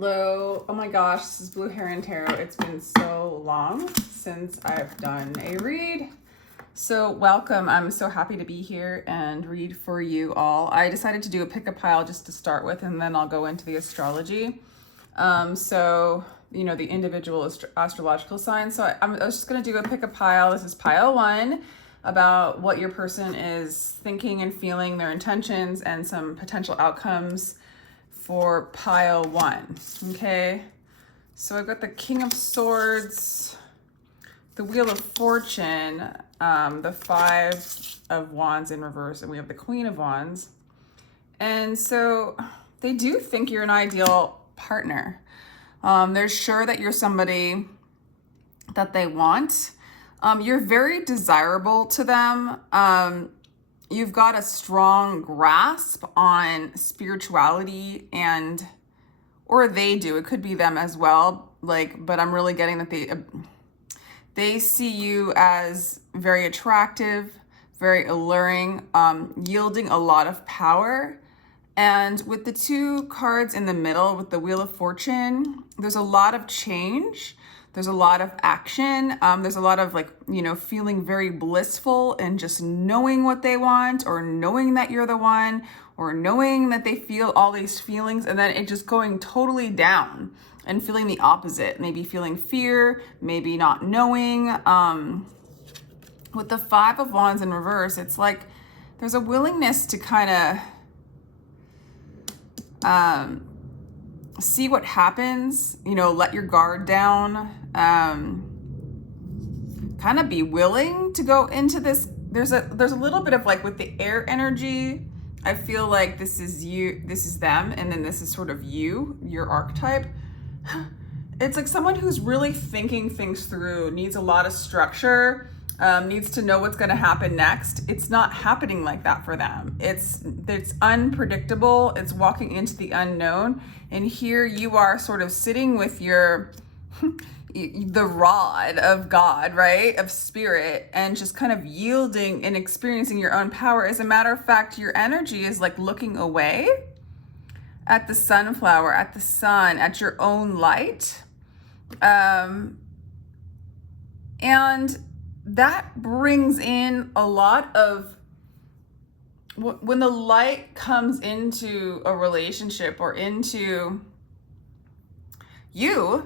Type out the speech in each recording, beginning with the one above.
Hello. Oh my gosh, this is Blue Heron Tarot. It's been so long since I've done a read. So welcome. I'm so happy to be here and read for you all. I decided to do a pick a pile just to start with, and then I'll go into the astrology. The individual astrological signs. So I was just going to do a pick a pile. This is pile 1, about what your person is thinking and feeling, their intentions, and some potential outcomes for pile 1. Okay, so I've got the King of Swords, the Wheel of Fortune, the 5 of Wands in reverse, and we have the Queen of Wands. And so they do think you're an ideal partner. They're sure that you're somebody that they want. You're very desirable to them. You've got a strong grasp on spirituality, or they do. It could be them as well. But I'm really getting that they see you as very attractive, very alluring, yielding a lot of power. And with the 2 cards in the middle, with the Wheel of Fortune, there's a lot of change. There's a lot of action. There's a lot of feeling very blissful and just knowing what they want, or knowing that you're the one, or knowing that they feel all these feelings, and then it just going totally down and feeling the opposite. Maybe feeling fear, maybe not knowing. With the 5 of Wands in reverse, it's like there's a willingness to kind of see what happens, let your guard down, kind of be willing to go into this. There's a little bit of with the air energy, I feel like this is you, this is them, and then this is sort of your archetype. It's like someone who's really thinking things through, needs a lot of structure, needs to know what's going to happen next. It's not happening like that for them. It's unpredictable. It's walking into the unknown. And here you are sort of sitting with the rod of God, right? Of spirit, and just kind of yielding and experiencing your own power. As a matter of fact, your energy is like looking away at the sunflower, at the sun, at your own light. And that brings in a lot of, when the light comes into a relationship or into you're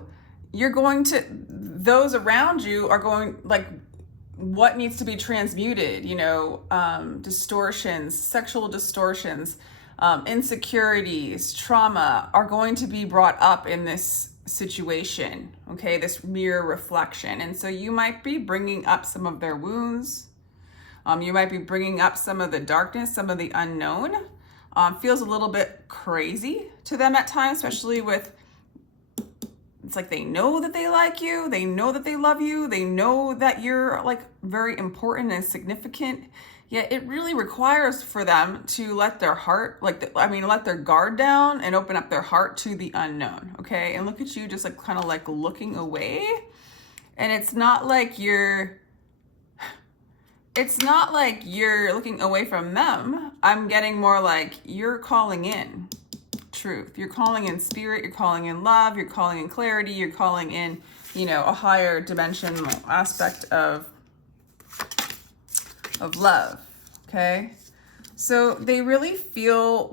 going to, those around you are going, what needs to be transmuted, distortions, sexual distortions, insecurities, trauma are going to be brought up in this situation, okay, this mirror reflection. And so you might be bringing up some of their wounds. You might be bringing up some of the darkness, some of the unknown. Feels a little bit crazy to them at times, especially with, it's like they know that they like you, they know that they love you, they know that you're very important and significant. Yet it really requires for them to let their heart, let their guard down and open up their heart to the unknown, okay? And look at you just kind of looking away. And it's not like you're looking away from them. I'm getting more like you're calling in truth. You're calling in spirit, you're calling in love, you're calling in clarity, you're calling in, a higher dimensional aspect of love, okay? So they really feel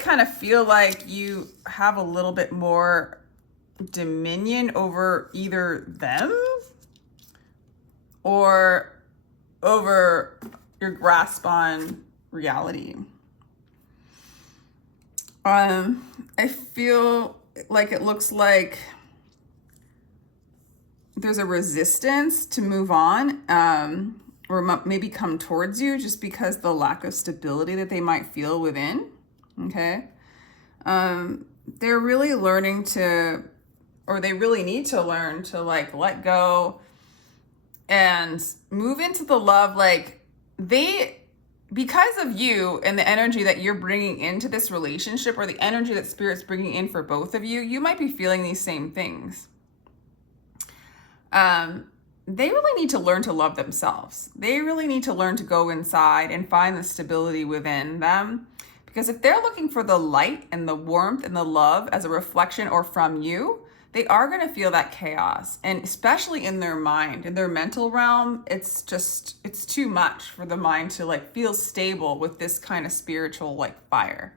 kind of feel like you have a little bit more dominion over either them or over your grasp on reality. I feel like it looks like there's a resistance to move on, or maybe come towards you, just because the lack of stability that they might feel within. Okay. They're really learning to, or they really need to learn to let go and move into the love. Because of you and the energy that you're bringing into this relationship, or the energy that Spirit's bringing in for both of you, you might be feeling these same things. They really need to learn to love themselves. They really need to learn to go inside and find the stability within them, Because if they're looking for the light and the warmth and the love as a reflection or from you, they are going to feel that chaos. And especially in their mind, in their mental realm, it's too much for the mind to like feel stable with this kind of spiritual like fire.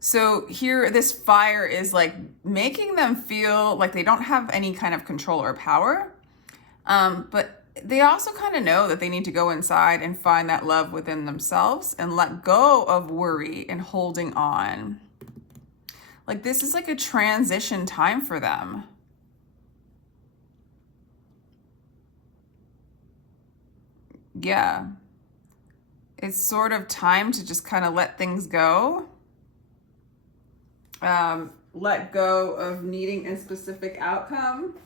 So here, this fire is like making them feel like they don't have any kind of control or power. But they also kind of know that they need to go inside and find that love within themselves and let go of worry and holding on. Like this is like a transition time for them. Yeah. It's sort of time to just kind of let things go. Let go of needing a specific outcome.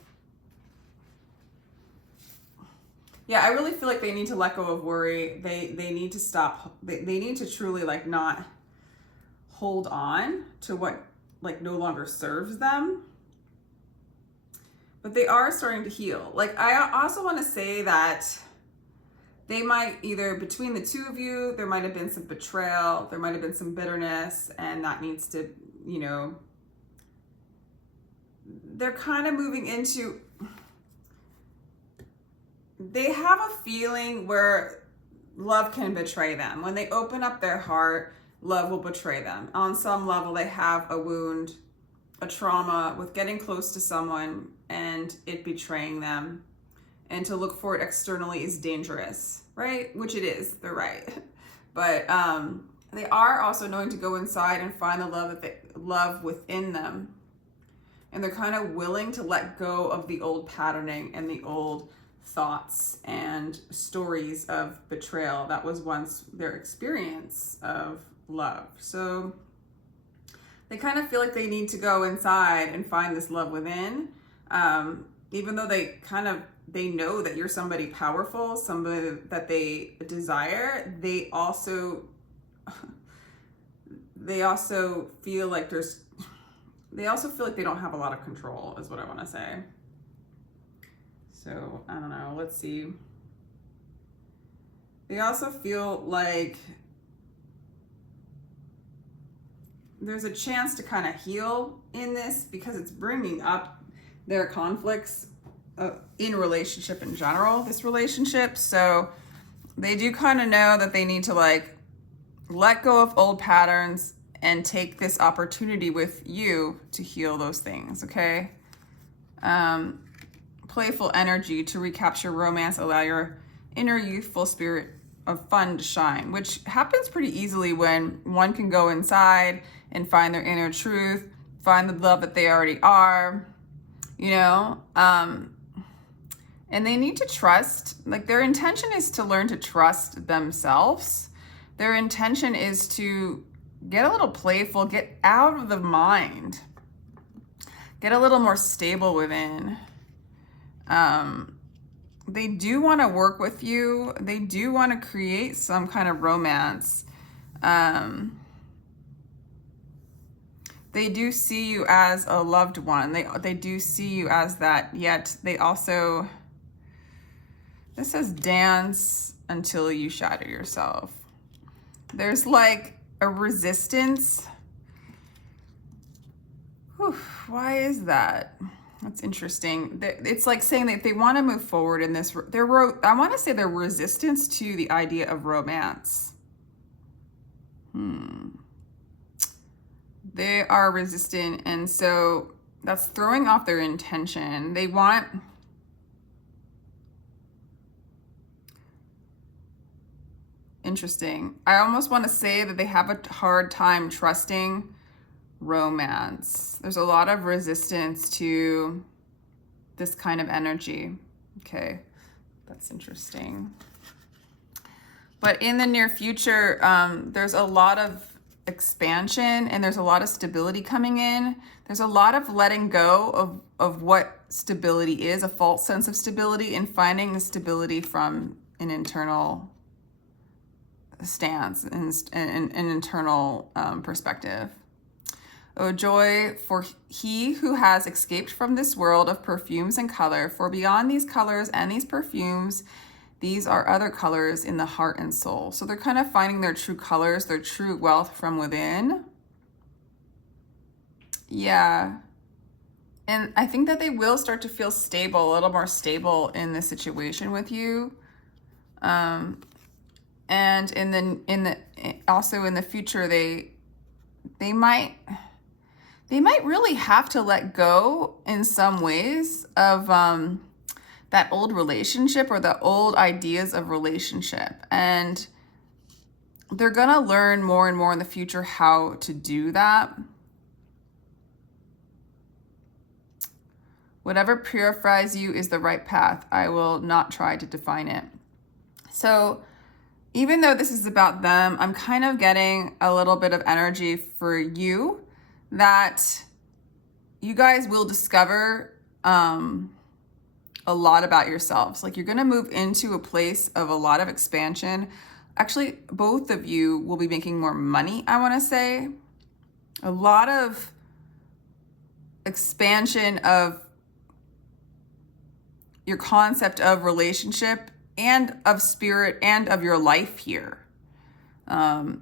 Yeah, I really feel like they need to let go of worry. They need to stop. They need to truly like not hold on to what like no longer serves them. But they are starting to heal. Like I also want to say that they might either, between the two of you, there might have been some betrayal, there might have been some bitterness, and that needs to, you know, they're kind of moving into, they have a feeling where love can betray them. When they open up their heart, love will betray them. On some level, they have a wound, a trauma with getting close to someone and it betraying them. And to look for it externally is dangerous, right? Which it is, they're right. But they are also knowing to go inside and find the love within them. And they're kind of willing to let go of the old patterning and the old thoughts and stories of betrayal that was once their experience of love. So they kind of feel like they need to go inside and find this love within, even though they know that you're somebody powerful, somebody that they desire. They also feel like they don't have a lot of control, is what I want to say. So I don't know, let's see. They also feel like there's a chance to kind of heal in this because it's bringing up their conflicts in relationship in general, this relationship. So they do kind of know that they need to like let go of old patterns and take this opportunity with you to heal those things, okay? Playful energy to recapture romance, allow your inner youthful spirit of fun to shine, which happens pretty easily when one can go inside and find their inner truth, find the love that they already are, you know? And they need to trust, like their intention is to learn to trust themselves. Their intention is to get a little playful, get out of the mind, get a little more stable within. They do want to work with you. They do want to create some kind of romance. They do see you as a loved one. They do see you as that, yet they also, this says dance until you shatter yourself. There's like a resistance. Whew, why is that? That's interesting. It's like saying that they want to move forward in this. I want to say their resistance to the idea of romance. They are resistant, and so that's throwing off their intention. They want. Interesting. I almost want to say that they have a hard time trusting romance. There's a lot of resistance to this kind of energy. Okay, that's interesting. But in the near future, there's a lot of expansion and there's a lot of stability coming in. There's a lot of letting go of what stability is, a false sense of stability, and finding the stability from an internal stance and an internal perspective. O joy for he who has escaped from this world of perfumes and color, for beyond these colors and these perfumes, These are other colors in the heart and soul. So they're kind of finding their true colors, their true wealth from within. Yeah. And I think that they will start to feel stable, a little more stable in this situation with you. And also in the future, they might really have to let go in some ways of that old relationship or the old ideas of relationship. And they're going to learn more and more in the future how to do that. Whatever purifies you is the right path. I will not try to define it. So even though this is about them, I'm kind of getting a little bit of energy for you that you guys will discover a lot about yourselves. Like, you're going to move into a place of a lot of expansion. Actually, both of you will be making more money, I want to say. A lot of expansion of your concept of relationship and of spirit and of your life here. But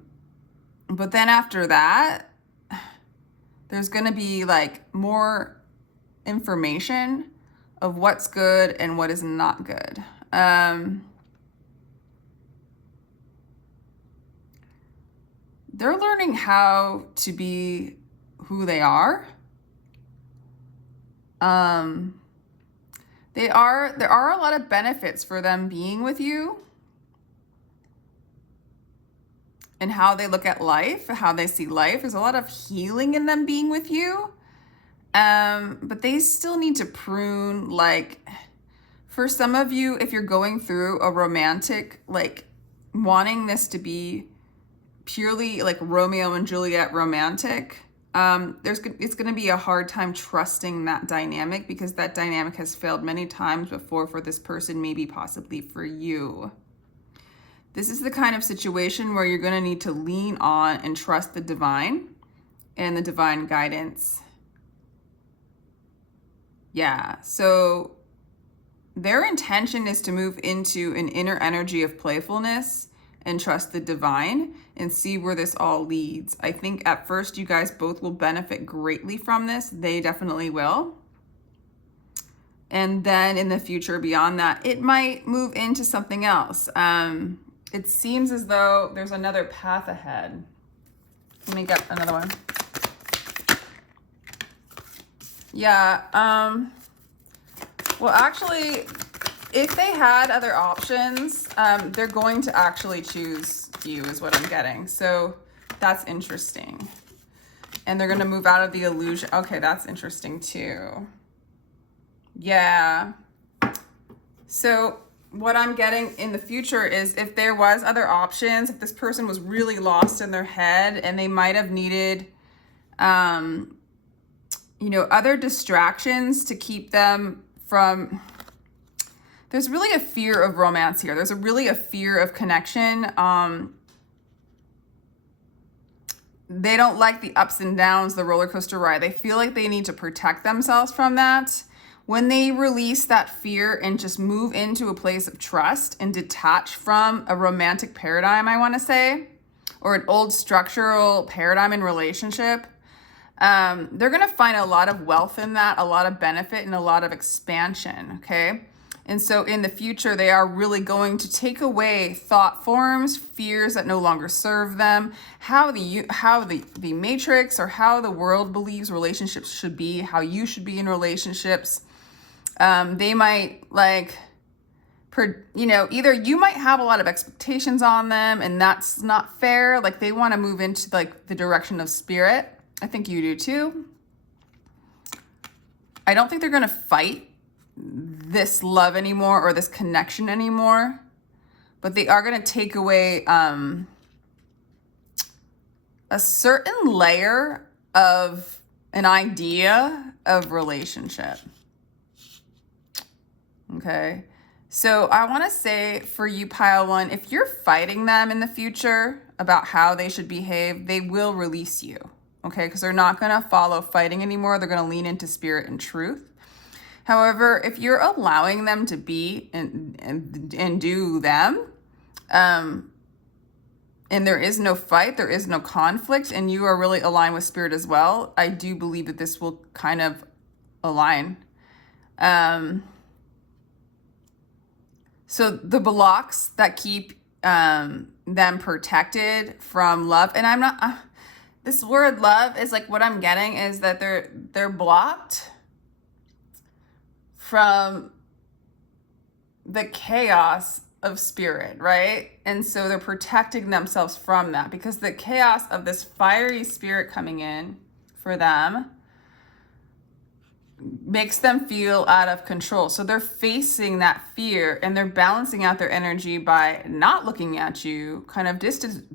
then after that, there's going to be like more information of what's good and what is not good. They're learning how to be who they are. There are a lot of benefits for them being with you and how they look at life, how they see life. There's a lot of healing in them being with you. But they still need to prune, like, for some of you, if you're going through a romantic, like wanting this to be purely like Romeo and Juliet romantic, it's going to be a hard time trusting that dynamic, because that dynamic has failed many times before for this person, maybe possibly for you. This is the kind of situation where you're going to need to lean on and trust the divine and the divine guidance. Yeah, so their intention is to move into an inner energy of playfulness and trust the divine and see where this all leads. I think at first you guys both will benefit greatly from this. They definitely will. And then in the future beyond that, it might move into something else. It seems as though there's another path ahead. Let me get another one. Yeah. Well, actually, if they had other options, they're going to actually choose you, is what I'm getting. So that's interesting. And they're going to move out of the illusion. Okay, that's interesting too. Yeah. So what I'm getting in the future is, if there was other options, if this person was really lost in their head and they might have needed, other distractions to keep them from, there's really a fear of romance here. There's really a fear of connection. They don't like the ups and downs, the roller coaster ride. They feel like they need to protect themselves from that. When they release that fear and just move into a place of trust and detach from a romantic paradigm, I want to say, or an old structural paradigm in relationship, they're going to find a lot of wealth in that, a lot of benefit, and a lot of expansion, okay? And so in the future, they are really going to take away thought forms, fears that no longer serve them, how the matrix or how the world believes relationships should be, how you should be in relationships. They might either you might have a lot of expectations on them and that's not fair. Like, they want to move into like the direction of spirit. I think you do too. I don't think they're going to fight this love anymore or this connection anymore, but they are going to take away a certain layer of an idea of relationship. Okay, so I want to say for you, pile one, if you're fighting them in the future about how they should behave, they will release you. Okay, because they're not going to follow fighting anymore. They're going to lean into spirit and truth. However, if you're allowing them to be and do them, and there is no fight, there is no conflict, and you are really aligned with spirit as well, I do believe that this will kind of align. So the blocks that keep them protected from love, and I'm not, this word love is like, what I'm getting is that they're blocked from the chaos of spirit, right? And so they're protecting themselves from that, because the chaos of this fiery spirit coming in for them makes them feel out of control. So they're facing that fear and they're balancing out their energy by not looking at you, kind of distancing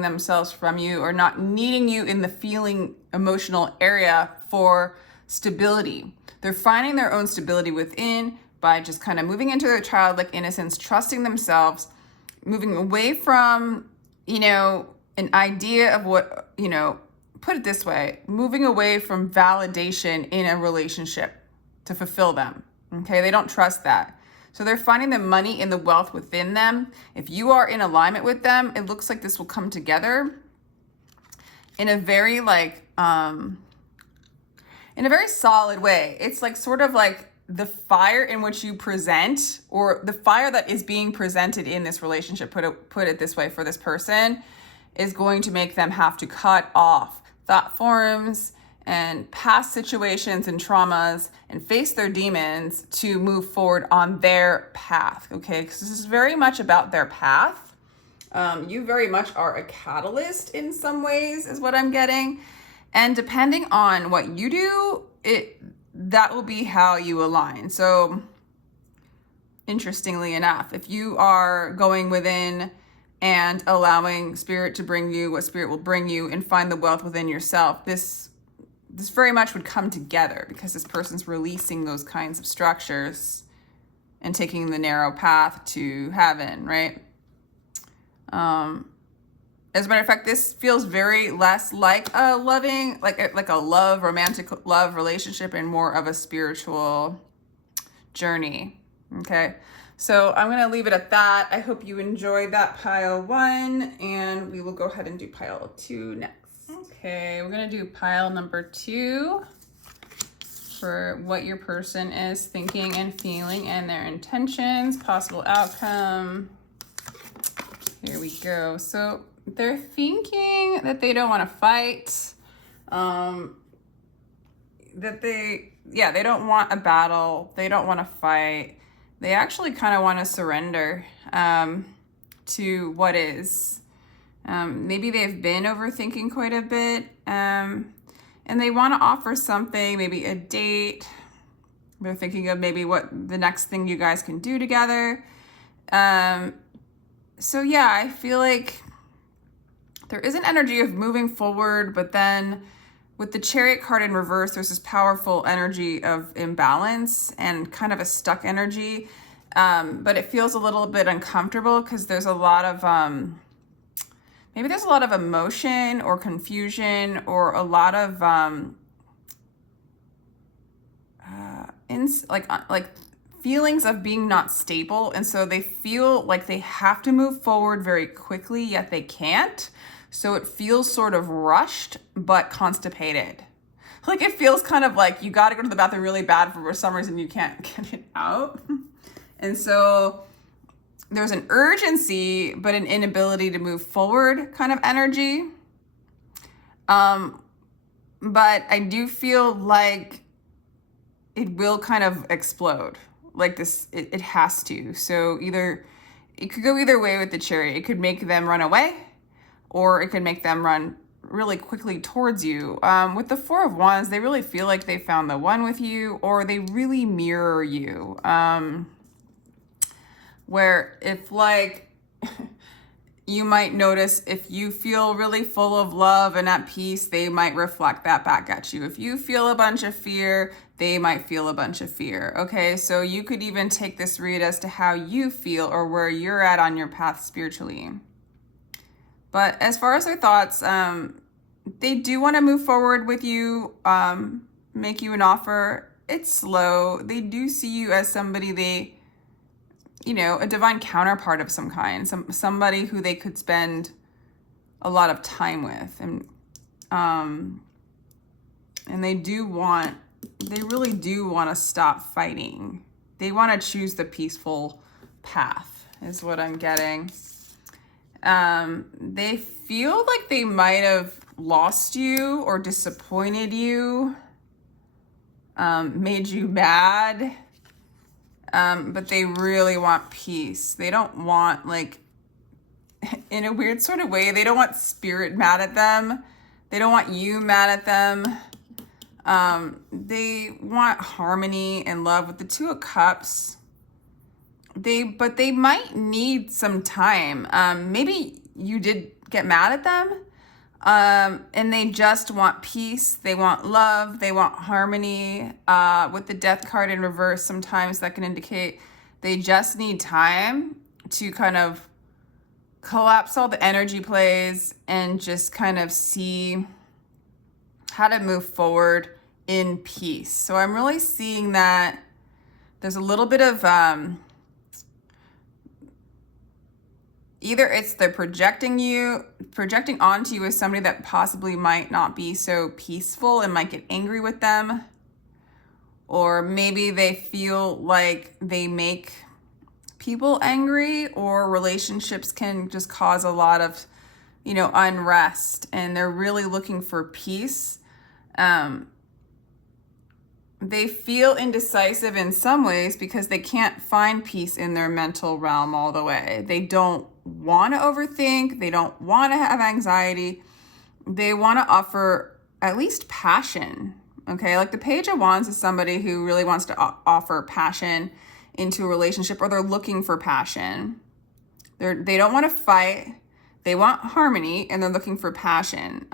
themselves from you, or not needing you in the feeling emotional area for stability. They're finding their own stability within by just kind of moving into their childlike innocence, trusting themselves, moving away from, an idea of what, put it this way, moving away from validation in a relationship to fulfill them. Okay, they don't trust that. So they're finding the money and the wealth within them. If you are in alignment with them, it looks like this will come together in a very solid way. It's like sort of like the fire in which you present, or the fire that is being presented in this relationship, put it this way, for this person, is going to make them have to cut off thought forms and past situations and traumas and face their demons to move forward on their path. Okay, because this is very much about their path. You very much are a catalyst in some ways, is what I'm getting. And depending on what you do, that will be how you align. So interestingly enough, if you are going within and allowing spirit to bring you what spirit will bring you, and find the wealth within yourself, this very much would come together, because this person's releasing those kinds of structures and taking the narrow path to heaven, right? As a matter of fact, this feels very less like a loving, like a romantic love relationship, and more of a spiritual journey. Okay, so I'm going to leave it at that. I hope you enjoyed that pile 1, and we will go ahead and do pile 2 next. Okay, we're going to do pile number 2 for what your person is thinking and feeling and their intentions, possible outcome. Here we go. So they're thinking that they don't want to fight, they don't want a battle. They don't want to fight. They actually kind of want to surrender to what is. Maybe they've been overthinking quite a bit, and they want to offer something, maybe a date. They're thinking of maybe what the next thing you guys can do together. So yeah, I feel like there is an energy of moving forward, but then with the Chariot card in reverse, there's this powerful energy of imbalance and kind of a stuck energy. But it feels a little bit uncomfortable, because there's a lot of, maybe there's a lot of emotion or confusion, or a lot of, feelings of being not stable. And so they feel like they have to move forward very quickly, yet they can't. So it feels sort of rushed, but constipated. Like it feels kind of like you got to go to the bathroom really bad for some reason you can't get it out. And so there's an urgency, but an inability to move forward kind of energy. But I do feel like it will kind of explode like this. It has to. So it could go either way with the Chariot. It could make them run away, or it could make them run really quickly towards you. With the Four of Wands, they really feel like they found the one with you, or they really mirror you. Where if you might notice, if you feel really full of love and at peace, they might reflect that back at you. If you feel a bunch of fear, they might feel a bunch of fear. Okay, so you could even take this read as to how you feel, or where you're at on your path spiritually. But as far as their thoughts, they do want to move forward with you, make you an offer, it's slow. They do see you as somebody a divine counterpart of some kind, somebody who they could spend a lot of time with. And they really do want to stop fighting. They want to choose the peaceful path, is what I'm getting. They feel like they might have lost you or disappointed you, made you mad, but they really want peace. They don't want, like, in a weird sort of way, they don't want spirit mad at them. They don't want you mad at them. They want harmony and love with the Two of Cups. But they might need some time. Maybe you did get mad at them, and they just want peace. They want love. They want harmony. With the Death card in reverse, sometimes that can indicate they just need time to kind of collapse all the energy plays and just kind of see how to move forward in peace. So I'm really seeing that there's a little bit of either it's they're projecting onto you as somebody that possibly might not be so peaceful and might get angry with them, or maybe they feel like they make people angry, or relationships can just cause a lot of unrest, and they're really looking for peace. They feel indecisive in some ways because they can't find peace in their mental realm all the way. They don't want to overthink. They don't want to have anxiety. They want to offer at least passion. Okay, like the Page of Wands is somebody who really wants to offer passion into a relationship, or they're looking for passion. They don't want to fight. They want harmony, and they're looking for passion.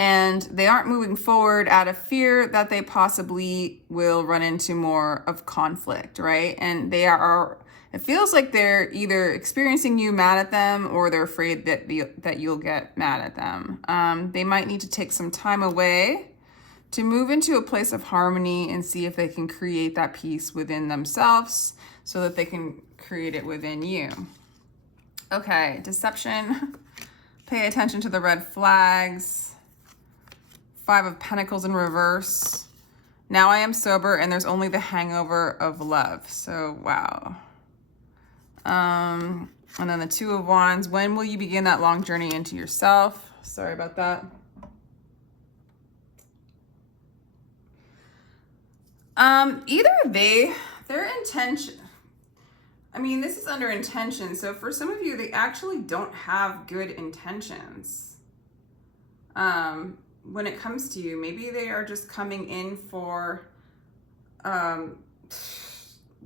And they aren't moving forward out of fear that they possibly will run into more of conflict, right? And it feels like they're either experiencing you mad at them, or they're afraid that you'll get mad at them. They might need to take some time away to move into a place of harmony and see if they can create that peace within themselves so that they can create it within you. Okay, deception. Pay attention to the red flags. 5 of Pentacles in reverse. Now I am sober and there's only the hangover of love. So, wow. And then the 2 of Wands. When will you begin that long journey into yourself? Sorry about that. Their intention, this is under intention. So for some of you, they actually don't have good intentions. When it comes to you, maybe they are just coming in for,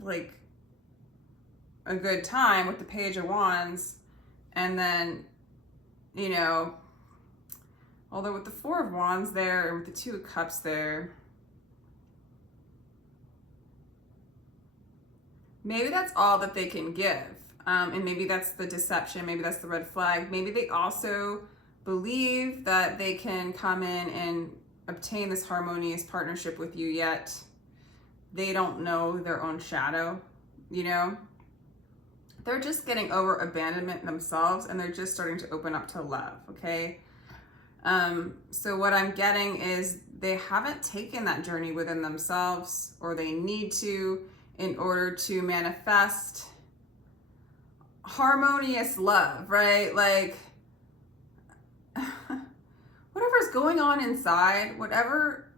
like a good time with the Page of Wands. And then, although with the 4 of Wands there and with the 2 of Cups there, maybe that's all that they can give. And maybe that's the deception. Maybe that's the red flag. Maybe they also believe that they can come in and obtain this harmonious partnership with you, yet they don't know their own shadow, They're just getting over abandonment themselves, and they're just starting to open up to love, okay? So what I'm getting is they haven't taken that journey within themselves, or they need to, in order to manifest harmonious love, right? Like, whatever's going on inside, whatever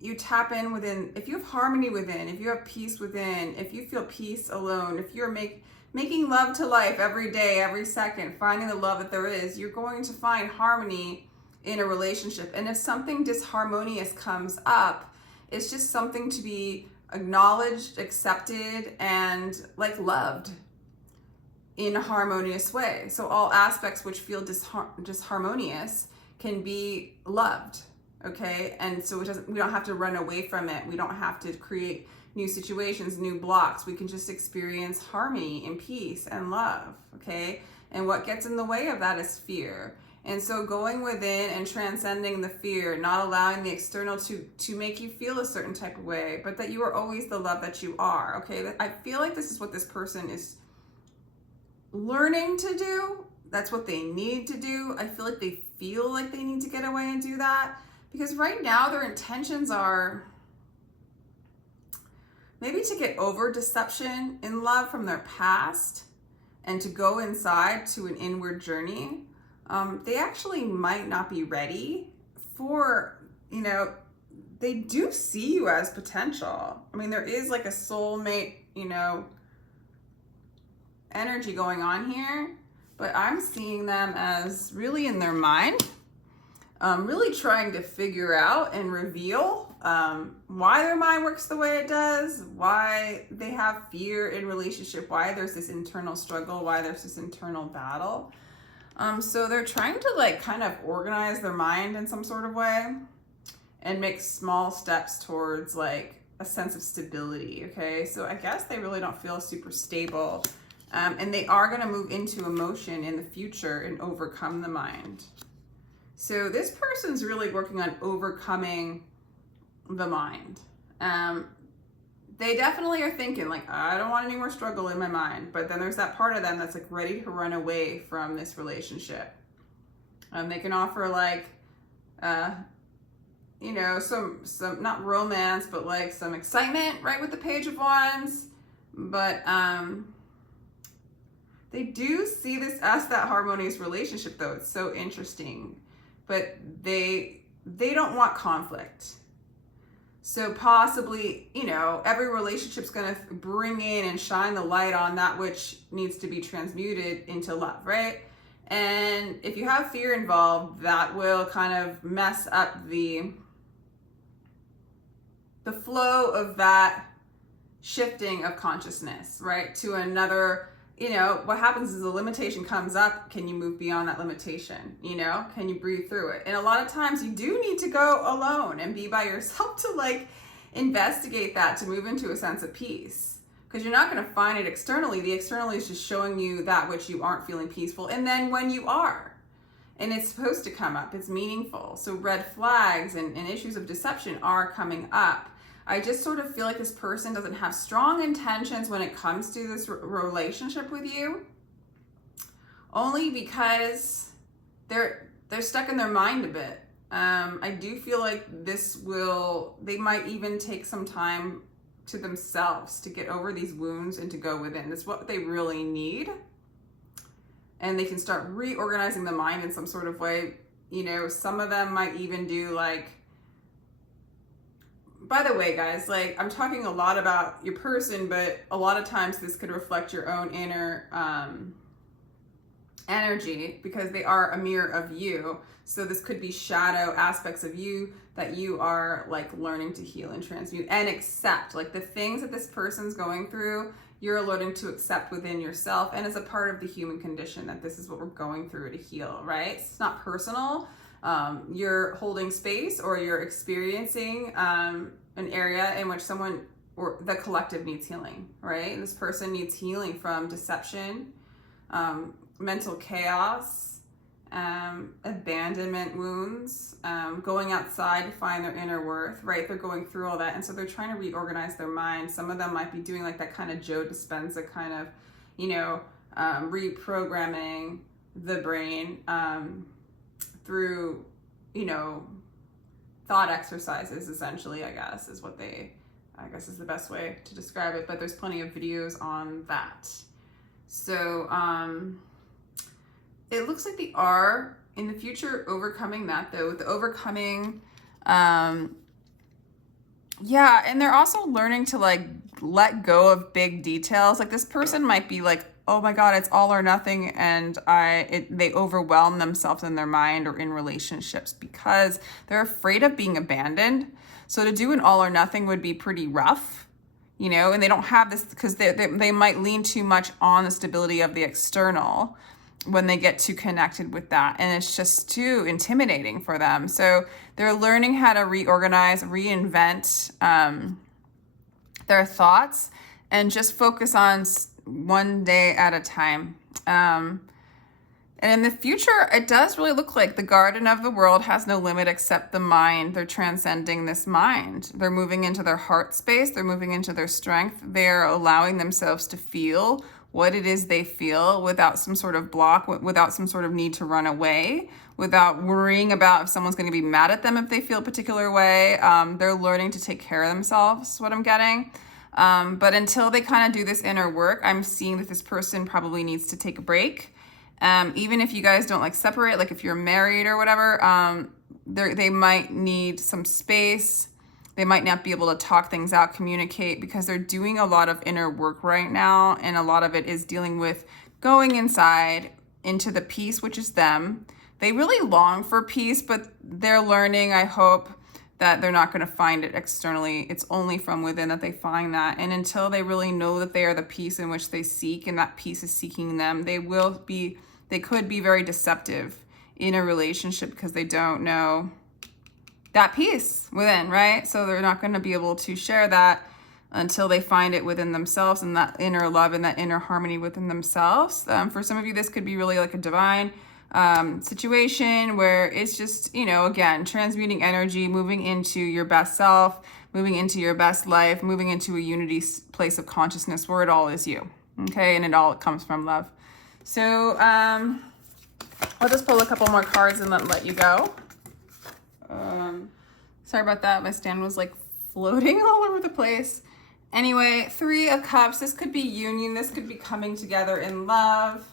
you tap in within, if you have harmony within, if you have peace within, if you feel peace alone, if you're making love to life every day, every second, finding the love that there is, you're going to find harmony in a relationship. And if something disharmonious comes up, it's just something to be acknowledged, accepted, and loved in a harmonious way. So all aspects which feel disharmonious can be loved, okay? And so we don't have to run away from it. We don't have to create new situations, new blocks. We can just experience harmony and peace and love, okay? And what gets in the way of that is fear. And so going within and transcending the fear, not allowing the external to make you feel a certain type of way, but that you are always the love that you are, okay? I feel like this is what this person is learning to do. That's what they need to do. I feel like they need to get away and do that, because right now their intentions are maybe to get over deception in love from their past and to go inside to an inward journey. They actually might not be ready for, they do see you as potential. I mean, there is like a soulmate, energy going on here, but I'm seeing them as really in their mind, really trying to figure out and reveal why their mind works the way it does, why they have fear in relationship, why there's this internal struggle, why there's this internal battle. So they're trying to like kind of organize their mind in some sort of way and make small steps towards like a sense of stability, okay? So I guess they really don't feel super stable. And they are going to move into emotion in the future and overcome the mind. So this person's really working on overcoming the mind. They definitely are thinking like, I don't want any more struggle in my mind. But then there's that part of them that's like ready to run away from this relationship. They can offer like, some not romance, but like some excitement, right, with the Page of Wands. But they do see this as that harmonious relationship, though. It's so interesting. But they don't want conflict. So possibly, every relationship's going to bring in and shine the light on that which needs to be transmuted into love, right? And if you have fear involved, that will kind of mess up the flow of that shifting of consciousness, right? To another, what happens is a limitation comes up. Can you move beyond that limitation? Can you breathe through it? And a lot of times you do need to go alone and be by yourself to like investigate that, to move into a sense of peace, because you're not going to find it externally. The externally is just showing you that which you aren't feeling peaceful. And then when you are, and it's supposed to come up, it's meaningful. So red flags and issues of deception are coming up. I just sort of feel like this person doesn't have strong intentions when it comes to this relationship with you, only because they're stuck in their mind a bit. I do feel like they might even take some time to themselves to get over these wounds and to go within. That's what they really need. And they can start reorganizing the mind in some sort of way. Some of them might even do like, by the way, guys, like I'm talking a lot about your person, but a lot of times this could reflect your own inner energy, because they are a mirror of you. So this could be shadow aspects of you that you are like learning to heal and transmute and accept. Like the things that this person's going through, you're learning to accept within yourself, and as a part of the human condition, that this is what we're going through to heal, right? It's not personal. You're holding space, or you're experiencing an area in which someone or the collective needs healing, right? This person needs healing from deception, mental chaos, abandonment wounds, going outside to find their inner worth, right? They're going through all that, and so they're trying to reorganize their mind. Some of them might be doing like that kind of Joe Dispenza kind of, reprogramming the brain through, thought exercises, essentially, I guess is the best way to describe it. But there's plenty of videos on that. So it looks like they are in the future overcoming that, though, with the overcoming, and they're also learning to like let go of big details. Like this person might be like, oh my God, it's all or nothing, and they overwhelm themselves in their mind or in relationships because they're afraid of being abandoned. So to do an all or nothing would be pretty rough, and they don't have this because they might lean too much on the stability of the external when they get too connected with that, and it's just too intimidating for them. So they're learning how to reorganize, reinvent their thoughts, and just focus on one day at a time. And in the future, it does really look like the garden of the world has no limit except the mind. They're transcending this mind. They're moving into their heart space. They're moving into their strength. They're allowing themselves to feel what it is they feel without some sort of block, without some sort of need to run away, without worrying about if someone's going to be mad at them if they feel a particular way. They're learning to take care of themselves, is what I'm getting. But until they kind of do this inner work, I'm seeing that this person probably needs to take a break. Even if you guys don't like separate, like if you're married or whatever, they might need some space. They might not be able to talk things out, communicate, because they're doing a lot of inner work right now. And a lot of it is dealing with going inside into the peace, which is them. They really long for peace, but they're learning, I hope, that they're not going to find it externally. It's only from within that they find that. And until they really know that they are the peace in which they seek and that peace is seeking them, they could be very deceptive in a relationship because they don't know that peace within, right? So they're not going to be able to share that until they find it within themselves and that inner love and that inner harmony within themselves. For some of you, this could be really like a divine situation where it's just, again, transmuting energy, moving into your best self, moving into your best life, moving into a unity place of consciousness where it all is you, okay? And it all comes from love. So I'll just pull a couple more cards and let you go. Sorry about that. My stand was like floating all over the place. Anyway, 3 of Cups. This could be union. This could be coming together in love.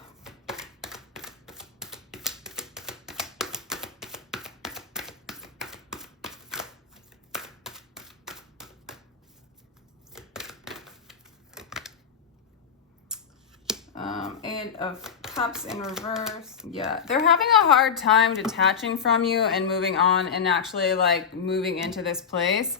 Eight of Cups in reverse. Yeah, they're having a hard time detaching from you and moving on and actually like moving into this place.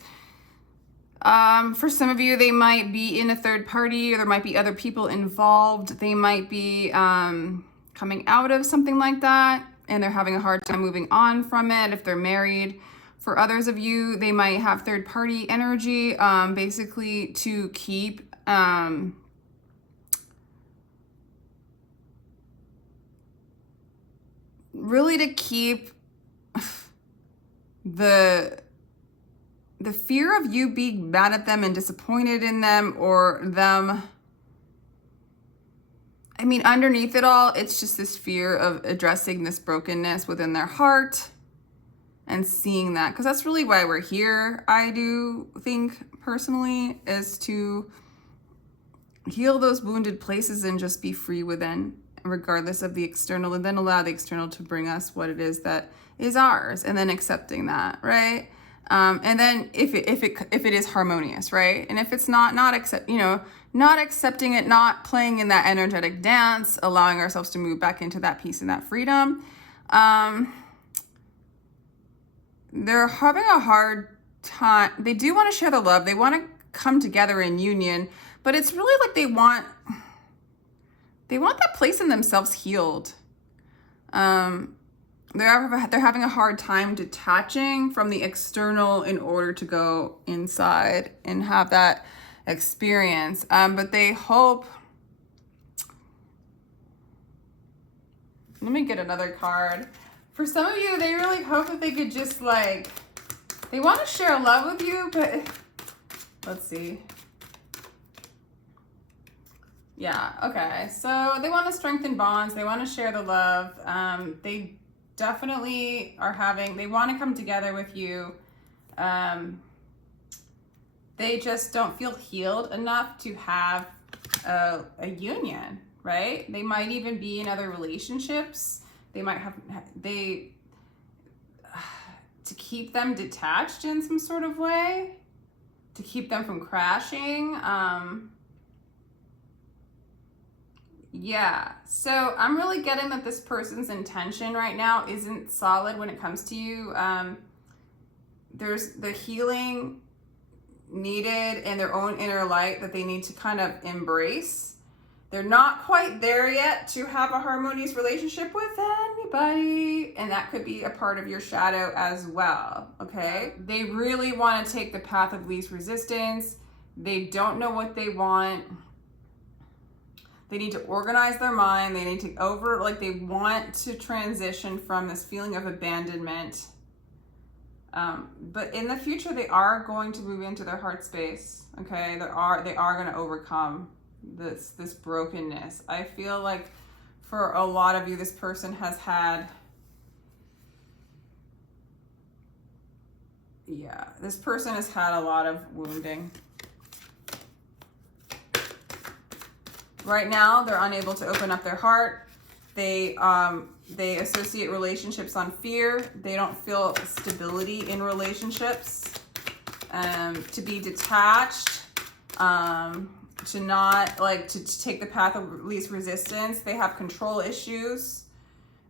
For some of you, they might be in a third party, or there might be other people involved. They might be coming out of something like that, and they're having a hard time moving on from it if they're married. For others of you, they might have third party energy, basically to keep really to keep the fear of you being mad at them and disappointed in them, or them, I mean, underneath it all, it's just this fear of addressing this brokenness within their heart and seeing that, because that's really why we're here. I do think personally is to heal those wounded places and just be free within, regardless of the external, and then allow the external to bring us what it is that is ours, and then accepting that, right? And then if it is harmonious, right? And if it's not accepting it, not playing in that energetic dance, allowing ourselves to move back into that peace and that freedom. They're having a hard time. They do want to share the love. They want to come together in union, but it's really like they want that place in themselves healed. They're having a hard time detaching from the external in order to go inside and have that experience. But they hope. Let me get another card. For some of you, they really hope that they could just they want to share love with you, but let's see. Yeah, okay. So they want to strengthen bonds. They want to share the love. They definitely they want to come together with you. They just don't feel healed enough to have a union, right? They might even be in other relationships. They might have, to keep them detached in some sort of way, to keep them from crashing. Yeah, so I'm really getting that this person's intention right now isn't solid when it comes to you. There's the healing needed in their own inner light that they need to kind of embrace. They're not quite there yet to have a harmonious relationship with anybody, and that could be a part of your shadow as well, okay? They really want to take the path of least resistance. They don't know what they want. They need to organize their mind. They need to they want to transition from this feeling of abandonment. But in the future, they are going to move into their heart space. Okay, they are going to overcome this brokenness. I feel like for a lot of you, this person has had, this person has had a lot of wounding. Right now, they're unable to open up their heart. They associate relationships on fear. They don't feel stability in relationships. To be detached, to not to take the path of least resistance. They have control issues.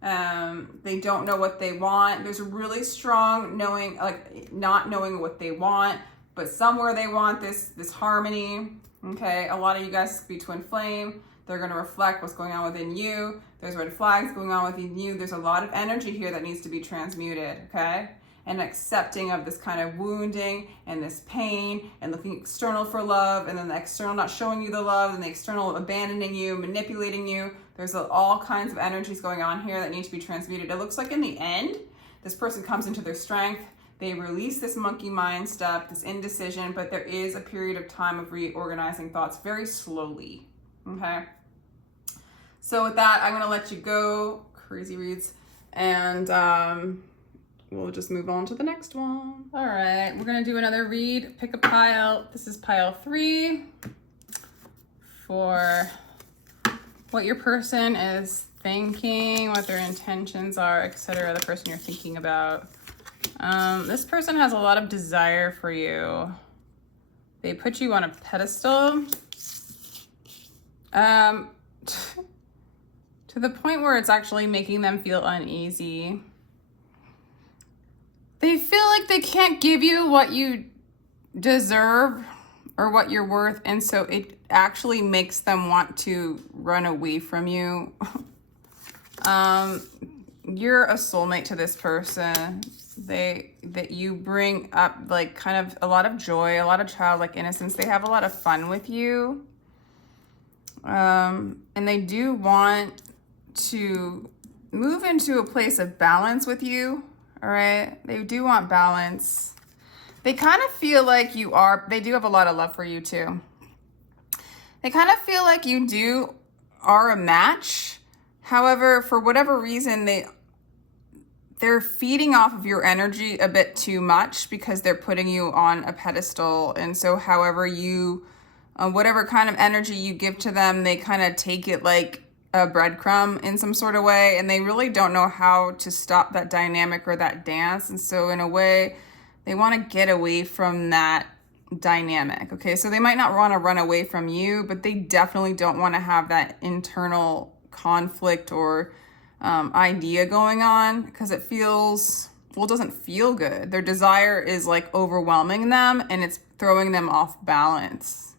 They don't know what they want. There's a really strong not knowing what they want, but somewhere they want this harmony. Okay, a lot of you guys be twin flame. They're going to reflect what's going on within you. There's red flags going on within you. There's a lot of energy here that needs to be transmuted, okay? And accepting of this kind of wounding and this pain and looking external for love, and then the external not showing you the love, and the external abandoning you, manipulating you. There's all kinds of energies going on here that need to be transmuted. It looks like in the end, this person comes into their strength. They release this monkey mind stuff, this indecision, but there is a period of time of reorganizing thoughts very slowly, okay? So with that, I'm gonna let you go, crazy reads, and we'll just move on to the next one. All right, we're gonna do another read. Pick a pile. This is pile 3 for what your person is thinking, what their intentions are, etc. The person you're thinking about. This person has a lot of desire for you. They put you on a pedestal. To the point where it's actually making them feel uneasy. They feel like they can't give you what you deserve or what you're worth, and so it actually makes them want to run away from you. You're a soulmate to this person. That you bring up like kind of a lot of joy, a lot of childlike innocence. They have a lot of fun with you. And they do want to move into a place of balance with you. All right. They do want balance. They kind of feel like they do have a lot of love for you too. They kind of feel like you are a match. However, for whatever reason, they're feeding off of your energy a bit too much because they're putting you on a pedestal. And so however whatever kind of energy you give to them, they kind of take it like a breadcrumb in some sort of way. And they really don't know how to stop that dynamic or that dance. And so in a way, they want to get away from that dynamic. Okay, so they might not want to run away from you, but they definitely don't want to have that internal conflict or idea going on, because it doesn't feel good. Their desire is like overwhelming them, and it's throwing them off balance.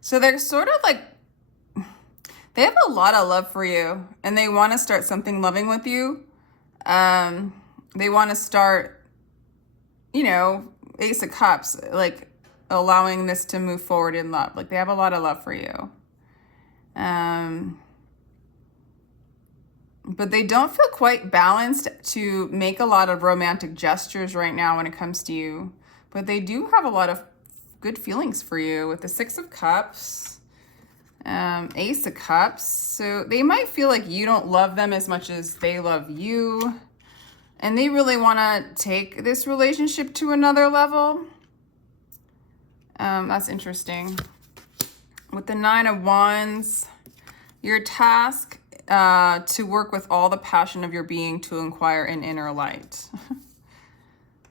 So they're sort of like, they have a lot of love for you, and they want to start something loving with you. They want to start, Ace of Cups, like allowing this to move forward in love. Like they have a lot of love for you. But they don't feel quite balanced to make a lot of romantic gestures right now when it comes to you. But they do have a lot of good feelings for you with the 6 of Cups, Ace of Cups. So they might feel like you don't love them as much as they love you. And they really want to take this relationship to another level. That's interesting. With the 9 of Wands, your task to work with all the passion of your being to inquire in inner light.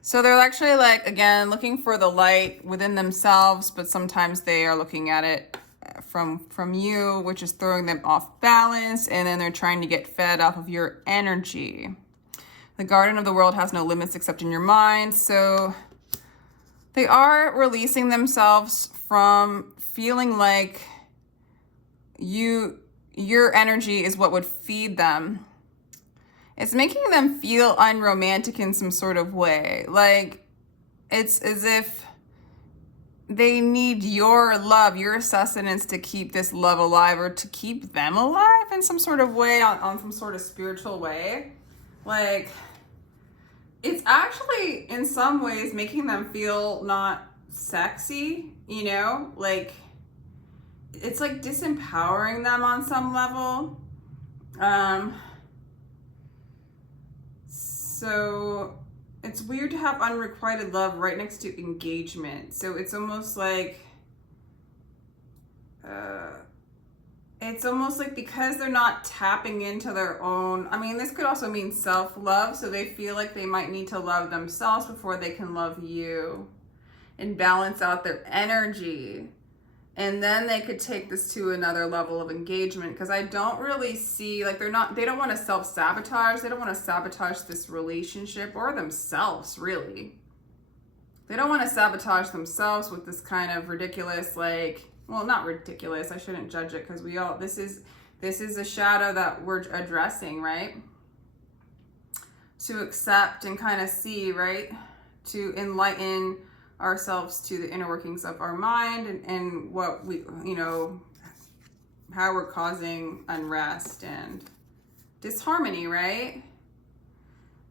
So they're actually like, again, looking for the light within themselves, but sometimes they are looking at it from you, which is throwing them off balance, and then they're trying to get fed off of your energy. The garden of the world has no limits except in your mind. So they are releasing themselves from feeling like your energy is what would feed them. It's making them feel unromantic in some sort of way. Like it's as if they need your love, your sustenance to keep this love alive, or to keep them alive in some sort of way, on some sort of spiritual way. Like, it's actually in some ways making them feel not sexy, you know? Like, it's like disempowering them on some level. So it's weird to have unrequited love right next to engagement. So it's almost like, because they're not tapping into their own, I mean, this could also mean self-love. So they feel like they might need to love themselves before they can love you, and balance out their energy. And then they could take this to another level of engagement, because I don't really see, like, they don't want to self-sabotage. They don't want to sabotage this relationship or themselves, really. They don't want to sabotage themselves with this kind of ridiculous, like, well, not ridiculous, I shouldn't judge it, because this is a shadow that we're addressing, right? To accept and kind of see, right? To enlighten ourselves to the inner workings of our mind, and what we, you know, how we're causing unrest and disharmony, right?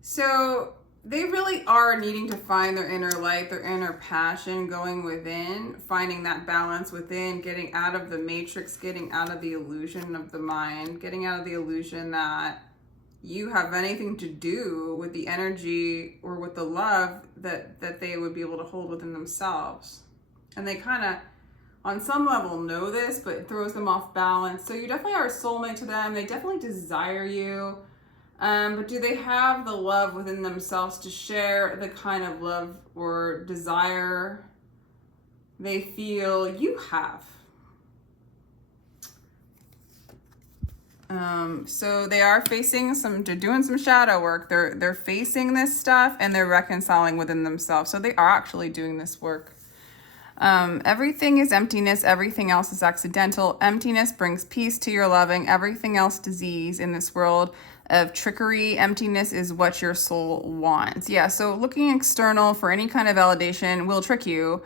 So they really are needing to find their inner light, their inner passion, going within, finding that balance within, getting out of the matrix, getting out of the illusion of the mind, getting out of the illusion that you have anything to do with the energy or with the love that they would be able to hold within themselves. And they kind of, on some level, know this, but it throws them off balance. So you definitely are a soulmate to them. They definitely desire you. But do they have the love within themselves to share the kind of love or desire they feel you have? So they are facing they're doing some shadow work. They're facing this stuff, and they're reconciling within themselves. So they are actually doing this work. Everything is emptiness. Everything else is accidental. Emptiness brings peace to your loving. Everything else disease in this world of trickery. Emptiness is what your soul wants. Yeah, so looking external for any kind of validation will trick you.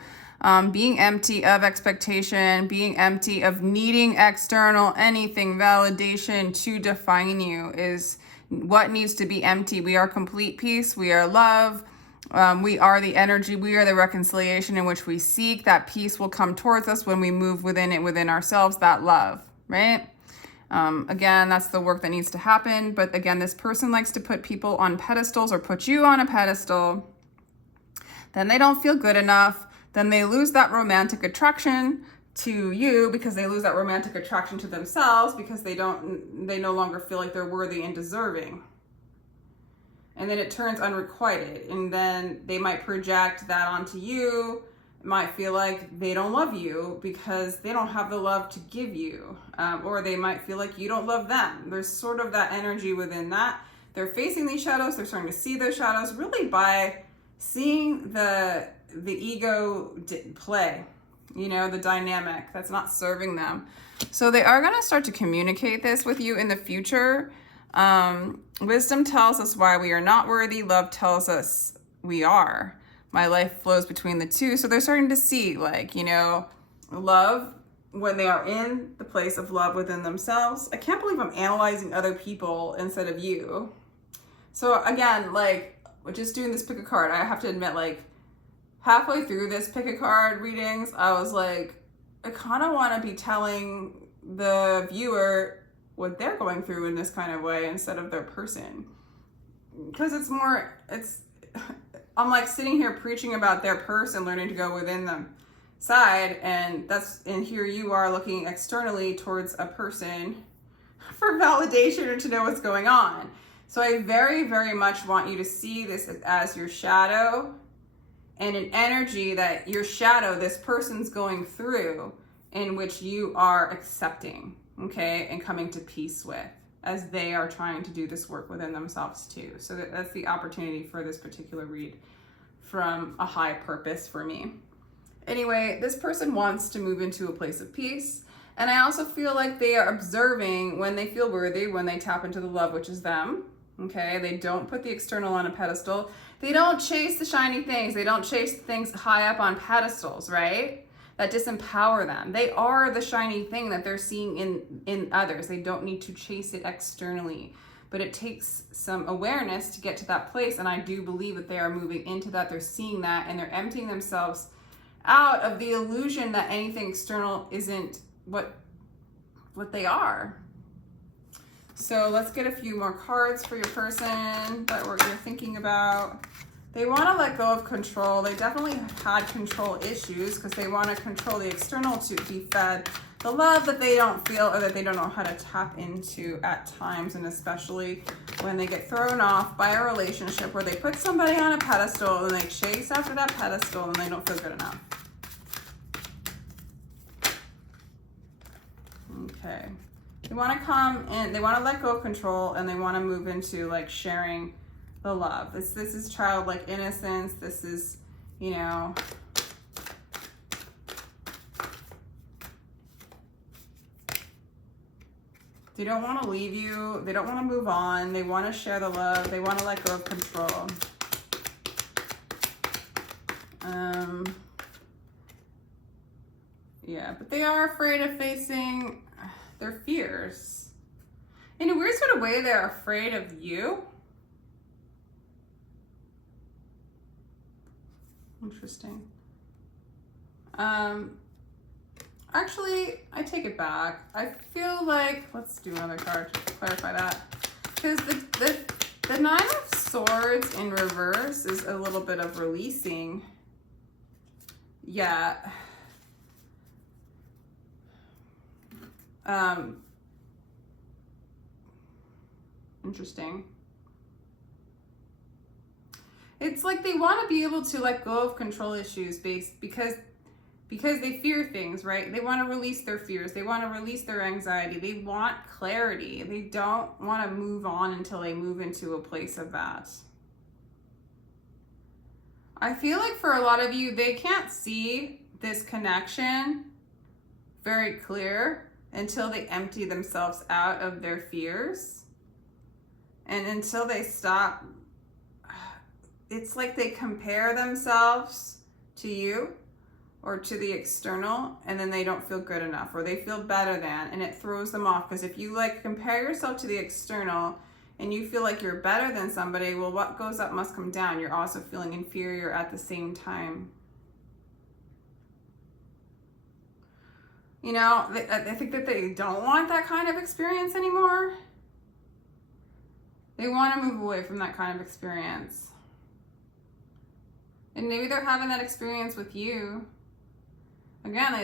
Being empty of expectation, being empty of needing external anything, validation to define you is what needs to be empty. We are complete peace. We are love. We are the energy. We are the reconciliation in which we seek. That peace will come towards us when we move within it, within ourselves, that love, right? Again, that's the work that needs to happen. But again, this person likes to put people on pedestals, or put you on a pedestal. Then they don't feel good enough. Then they lose that romantic attraction to you, because they lose that romantic attraction to themselves, because they no longer feel like they're worthy and deserving. And then it turns unrequited, and then they might project that onto you. It might feel like they don't love you because they don't have the love to give you, or they might feel like you don't love them. There's sort of that energy within that. They're facing these shadows. They're starting to see those shadows really by seeing the ego play, you know, the dynamic that's not serving them. So they are going to start to communicate this with you in the future. Wisdom tells us why we are not worthy. Love tells us we are. My life flows between the two. So they're starting to see, like, you know, love when they are in the place of love within themselves. I can't believe I'm analyzing other people instead of you. So again, like, just doing this pick a card, I have to admit, like, halfway through this pick a card readings, I was like, I kind of want to be telling the viewer what they're going through in this kind of way instead of their person. Because I'm like sitting here preaching about their person, learning to go within them side, and here you are looking externally towards a person for validation or to know what's going on. So I very, very much want you to see this as your shadow, and an energy that your shadow, this person's going through, in which you are accepting, okay, and coming to peace with, as they are trying to do this work within themselves too. So that's the opportunity for this particular read from a high purpose for me. Anyway, this person wants to move into a place of peace. And I also feel like they are observing when they feel worthy, when they tap into the love, which is them. Okay, they don't put the external on a pedestal. They don't chase the shiny things. They don't chase things high up on pedestals, right? That disempower them. They are the shiny thing that they're seeing in others. They don't need to chase it externally. But it takes some awareness to get to that place, and I do believe that they are moving into that. They're seeing that, and they're emptying themselves out of the illusion that anything external isn't what they are. So let's get a few more cards for your person that you're thinking about. They want to let go of control. They definitely had control issues because they want to control the external to be fed the love that they don't feel or that they don't know how to tap into at times, and especially when they get thrown off by a relationship where they put somebody on a pedestal and they chase after that pedestal and they don't feel good enough. Okay. They want to come in, they want to let go of control, and they want to move into like sharing the love. This is childlike innocence. This is, you know, they don't want to leave you. They don't want to move on. They want to share the love. They want to let go of control. Yeah, but they are afraid of facing their fears. In a weird sort of way, they're afraid of you. Interesting. Actually, I take it back. I feel like, let's do another card to clarify that. Because the Nine of Swords in reverse is a little bit of releasing. Yeah. Interesting. It's like they want to be able to let go of control issues because they fear things, right? They want to release their fears. They want to release their anxiety. They want clarity. They don't want to move on until they move into a place of that. I feel like for a lot of you, they can't see this connection very clear until they empty themselves out of their fears. And until they stop, it's like they compare themselves to you or to the external, and then they don't feel good enough, or they feel better than, and it throws them off. Because if you like compare yourself to the external and you feel like you're better than somebody, well, what goes up must come down. You're also feeling inferior at the same time. You know, I think that they don't want that kind of experience anymore. They want to move away from that kind of experience. And maybe they're having that experience with you. Again, they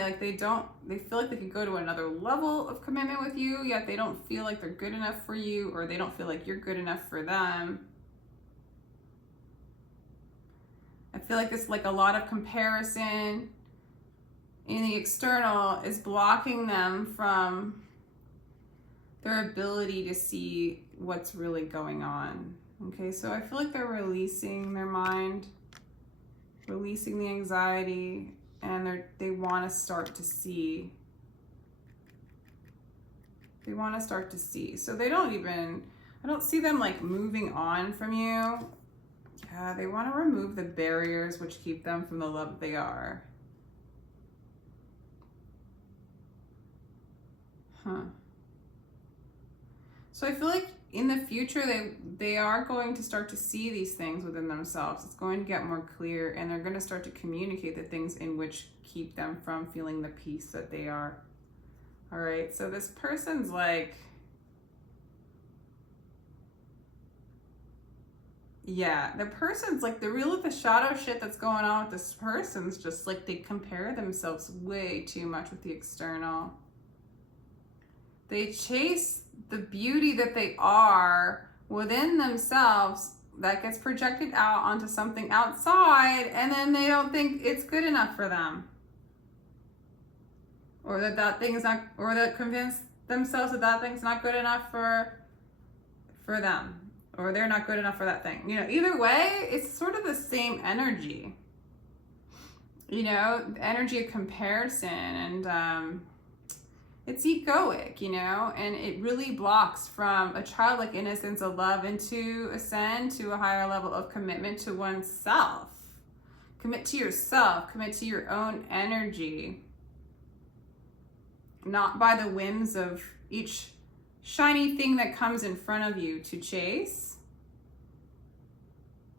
feel like they could go to another level of commitment with you, yet they don't feel like they're good enough for you, or they don't feel like you're good enough for them. I feel like this, like a lot of comparison in the external is blocking them from their ability to see what's really going on. Okay, so I feel like they're releasing their mind, releasing the anxiety, and they want to start to see. They want to start to see. So I don't see them like moving on from you. Yeah, they want to remove the barriers which keep them from the love they are. So I feel like in the future, they are going to start to see these things within themselves. It's going to get more clear, and they're going to start to communicate the things in which keep them from feeling the peace that they are. All right, so this person's like, yeah, the person's like, the shadow shit that's going on with this person's just like they compare themselves way too much with the external. They chase the beauty that they are within themselves that gets projected out onto something outside, and then they don't think it's good enough for them. Or that thing is not, or that convince themselves that thing's not good enough for them. Or they're not good enough for that thing. You know, either way, it's sort of the same energy. You know, the energy of comparison, and it's egoic, you know, and it really blocks from a childlike innocence of love and to ascend to a higher level of commitment to oneself. Commit to yourself, commit to your own energy, not by the whims of each shiny thing that comes in front of you to chase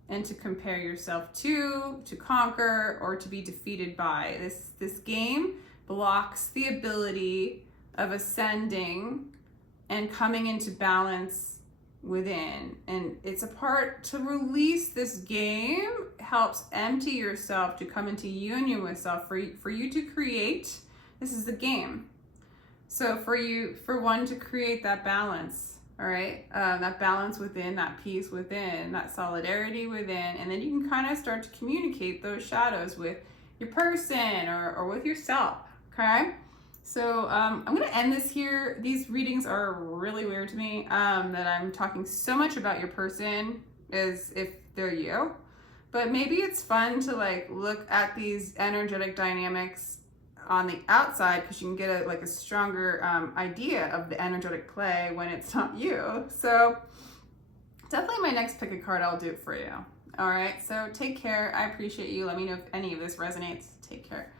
and to compare yourself to conquer, or to be defeated by. This game blocks the ability of ascending and coming into balance within. And it's a part to release this game, helps empty yourself to come into union with self, for you to create. This is the game. So for one to create that balance, all right, that balance within, that peace within, that solidarity within, and then you can kind of start to communicate those shadows with your person or with yourself, okay? So I'm going to end this here. These readings are really weird to me, that I'm talking so much about your person as if they're you. But maybe it's fun to like look at these energetic dynamics on the outside, because you can get a stronger idea of the energetic play when it's not you. So definitely my next pick a card, I'll do it for you. All right, so take care. I appreciate you. Let me know if any of this resonates. Take care.